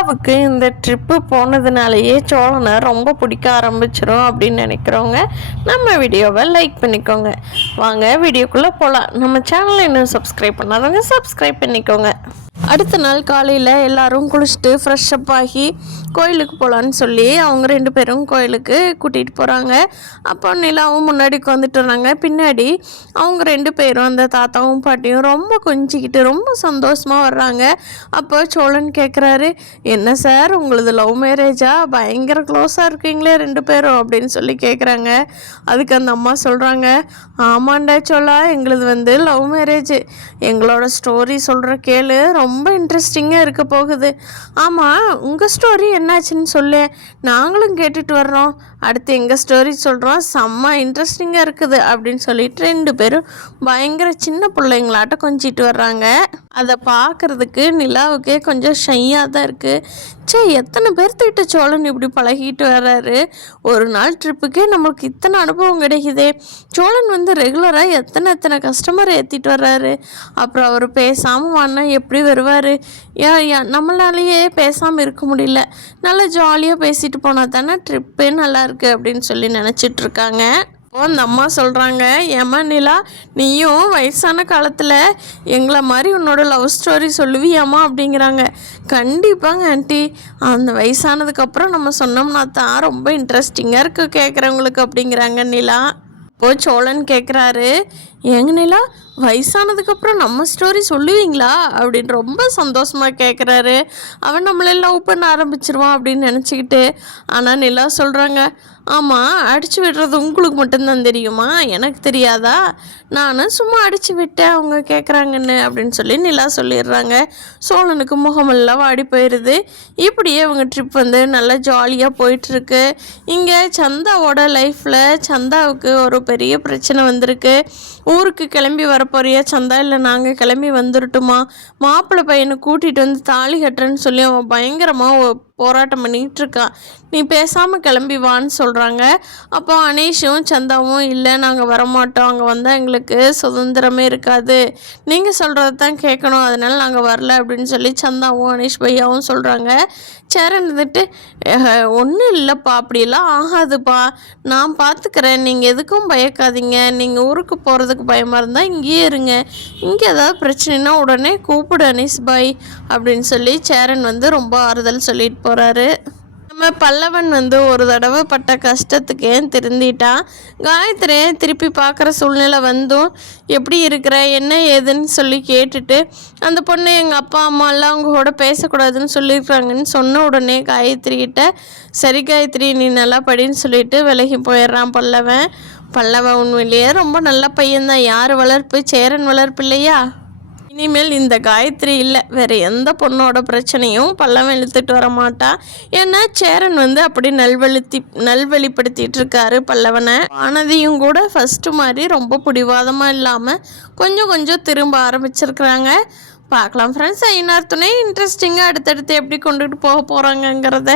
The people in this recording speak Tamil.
நிலாவுக்கு இந்த ட்ரிப்பு போனதுனாலேயே சோழனை ரொம்ப பிடிக்க ஆரம்பிச்சிடும் அப்படின்னு நினைக்கிறவங்க நம்ம வீடியோவை லைக் பண்ணிக்கோங்க. வாங்க வீடியோக்குள்ளே போகலாம். நம்ம சேனலை இன்னும் சப்ஸ்கிரைப் பண்ணாதவங்க சப்ஸ்கிரைப் பண்ணிக்கோங்க. அடுத்த நாள் காலையில் எல்லோரும் குளிச்சுட்டு ஃப்ரெஷ்அப் ஆகி கோயிலுக்கு போகலான்னு சொல்லி அவங்க 2 பேரும் கோயிலுக்கு கூட்டிகிட்டு போகிறாங்க. அப்போ நிலாவும் முன்னாடி உட்காந்துட்டு வராங்க. பின்னாடி அவங்க 2 பேரும் அந்த தாத்தாவும் பாட்டியும் ரொம்ப கொஞ்சிக்கிட்டு ரொம்ப சந்தோஷமாக வர்றாங்க. அப்போ சோழன் கேட்குறாரு, என்ன சார் உங்களது லவ் மேரேஜா? பயங்கர க்ளோஸாக இருக்கீங்களே 2 பேரும் அப்படின்னு சொல்லி கேட்குறாங்க. அதுக்கு அந்த அம்மா சொல்கிறாங்க, ஆமாண்டா சோழா, எங்களது லவ் மேரேஜ். எங்களோட ஸ்டோரி சொல்கிற கேளு, ரொம்ப இன்ட்ரெஸ்டிங்காக இருக்க போகுது. ஆமாம், உங்கள் ஸ்டோரி என்னாச்சுன்னு சொல்லு, நாங்களும் கேட்டுட்டு வர்றோம். அடுத்து எங்கள் ஸ்டோரி சொல்கிறோம், செம்ம இன்ட்ரெஸ்டிங்காக இருக்குது அப்படின்னு சொல்லிட்டு 2 பேரும் பயங்கர சின்ன பிள்ளைங்களாட்ட கொஞ்சிட்டு வர்றாங்க. அதை பார்க்குறதுக்கு நிலாவுக்கே கொஞ்சம் ஷையாக தான் இருக்குது. எத்தனை பேர்த்துக்கிட்ட சோழன் இப்படி பழகிட்டு வர்றாரு. ஒரு நாள் ட்ரிப்புக்கே நம்மளுக்கு இத்தனை அனுபவம் கிடைக்குதே. சோழன் ரெகுலராக எத்தனை கஸ்டமரை ஏற்றிட்டு வர்றாரு. அப்புறம் அவர் பேசாமல் வான்னா எப்படி வருவார்? நம்மளாலேயே பேசாமல் இருக்க முடியல. நல்லா ஜாலியாக பேசிட்டு போனால் தானே ட்ரிப்பே நல்லாயிருக்கு அப்படின்னு சொல்லி நினச்சிட்ருக்காங்க. அப்போ அந்த அம்மா சொல்கிறாங்க, ஏம்மா நிலா, நீயும் வயசான காலத்தில் எங்களை மாதிரி உன்னோட லவ் ஸ்டோரி சொல்லுவியாம்மா அப்படிங்கிறாங்க. கண்டிப்பாங்க ஆண்டி, அந்த வயசானதுக்கப்புறம் நம்ம சொன்னோம்னா தான் ரொம்ப இன்ட்ரெஸ்டிங்காக இருக்குது கேட்குறவங்களுக்கு அப்படிங்கிறாங்க நிலா. இப்போது சோழன் கேட்குறாரு, ஏங்க நிலா, வயசானதுக்கப்புறம் நம்ம ஸ்டோரி சொல்லுவீங்களா அப்படின்னு ரொம்ப சந்தோஷமாக கேட்குறாரு. அவன் நம்மளை லவ் பண்ண ஆரம்பிச்சிருவான் அப்படின்னு நினச்சிக்கிட்டு. ஆனால் நிலா சொல்கிறாங்க, ஆமாம், அடித்து விடுறது உங்களுக்கு மட்டும்தான் தெரியுமா? எனக்கு தெரியாதா? நான் சும்மா அடித்து விட்டேன் அவங்க கேட்குறாங்கன்னு அப்படின்னு சொல்லி நிலா சொல்லிடுறாங்க. சோழனுக்கு முகமெல்லாம் வாடி போயிடுது. இப்படியே அவங்க ட்ரிப் நல்லா ஜாலியாக போயிட்டுருக்கு. இங்கே சந்தாவோட லைஃப்பில் சந்தாவுக்கு ஒரு பெரிய பிரச்சனை வந்திருக்கு. ஊருக்கு கிளம்பி வரப்போறியா சந்தா, இல்லை நாங்கள் கிளம்பி வந்துடட்டுமா? மாப்பிள்ளை பையனை கூட்டிகிட்டு தாலி கட்டுறேன்னு சொல்லி அவன் பயங்கரமாக போராட்டம் பண்ணிகிட்டு இருக்கான். நீ பேசாமல் கிளம்பி வான்னு சொல்கிறாங்க. அப்போ அனீஷும் சந்தாவும், இல்லை நாங்கள் வரமாட்டோம், அங்கே வந்தால் எங்களுக்கு சுதந்திரமே இருக்காது, நீங்கள் சொல்கிறது தான் கேட்கணும், அதனால் நாங்கள் வரல அப்படின்னு சொல்லி சந்தாவும் அனீஷ் பையாவும் சொல்கிறாங்க. சேரன் ஒன்றும் இல்லைப்பா, அப்படியெல்லாம் ஆகாதுப்பா, நான் பார்த்துக்கிறேன், நீங்கள் எதுக்கும் பயக்காதீங்க, நீங்கள் ஊருக்கு போகிறதுக்கு பயமாக இருந்தால் இங்கேயே இருங்க, இங்கே ஏதாவது பிரச்சனைனா உடனே கூப்பிடு அனீஷ் பாய் அப்படின்னு சொல்லி சேரன் ரொம்ப ஆறுதல் சொல்லிட்டு போகிறாரு. நம்ம பல்லவன் ஒரு தடவை பட்ட கஷ்டத்துக்கே திருந்திட்டான். காயத்ரியை திருப்பி பார்க்குற சூழ்நிலை எப்படி இருக்கிற என்ன ஏதுன்னு சொல்லி கேட்டுட்டு, அந்த பொண்ணு எங்கள் அப்பா அம்மாலாம் அவங்க கூட பேசக்கூடாதுன்னு சொல்லியிருக்காங்கன்னு சொன்ன உடனே காயத்ரிக்கிட்ட, சரி காயத்ரி நீ நல்லா படின்னு சொல்லிட்டு விலகி போயிடுறான் பல்லவன் உண்மையிலேயே ரொம்ப நல்ல பையன்தான். யார் வளர்ப்பு? சேரன் வளர்ப்பு இல்லையா? இனிமேல் இந்த காயத்ரி இல்லை, வேறு எந்த பொண்ணோட பிரச்சனையும் பல்லவன் இழுத்துட்டு வர மாட்டான். ஏன்னா சேரன் அப்படி நல்வழிப்படுத்திட்டு இருக்காரு பல்லவனை. வானதியும் கூட ஃபஸ்ட்டு மாதிரி ரொம்ப பிடிவாதமாக இல்லாமல் கொஞ்சம் திரும்ப ஆரம்பிச்சிருக்கிறாங்க. பார்க்கலாம் ஃப்ரெண்ட்ஸ், ஐநார் துணை இன்ட்ரெஸ்டிங்காக அடுத்தடுத்து எப்படி கொண்டுட்டு போக போகிறாங்கங்கிறத.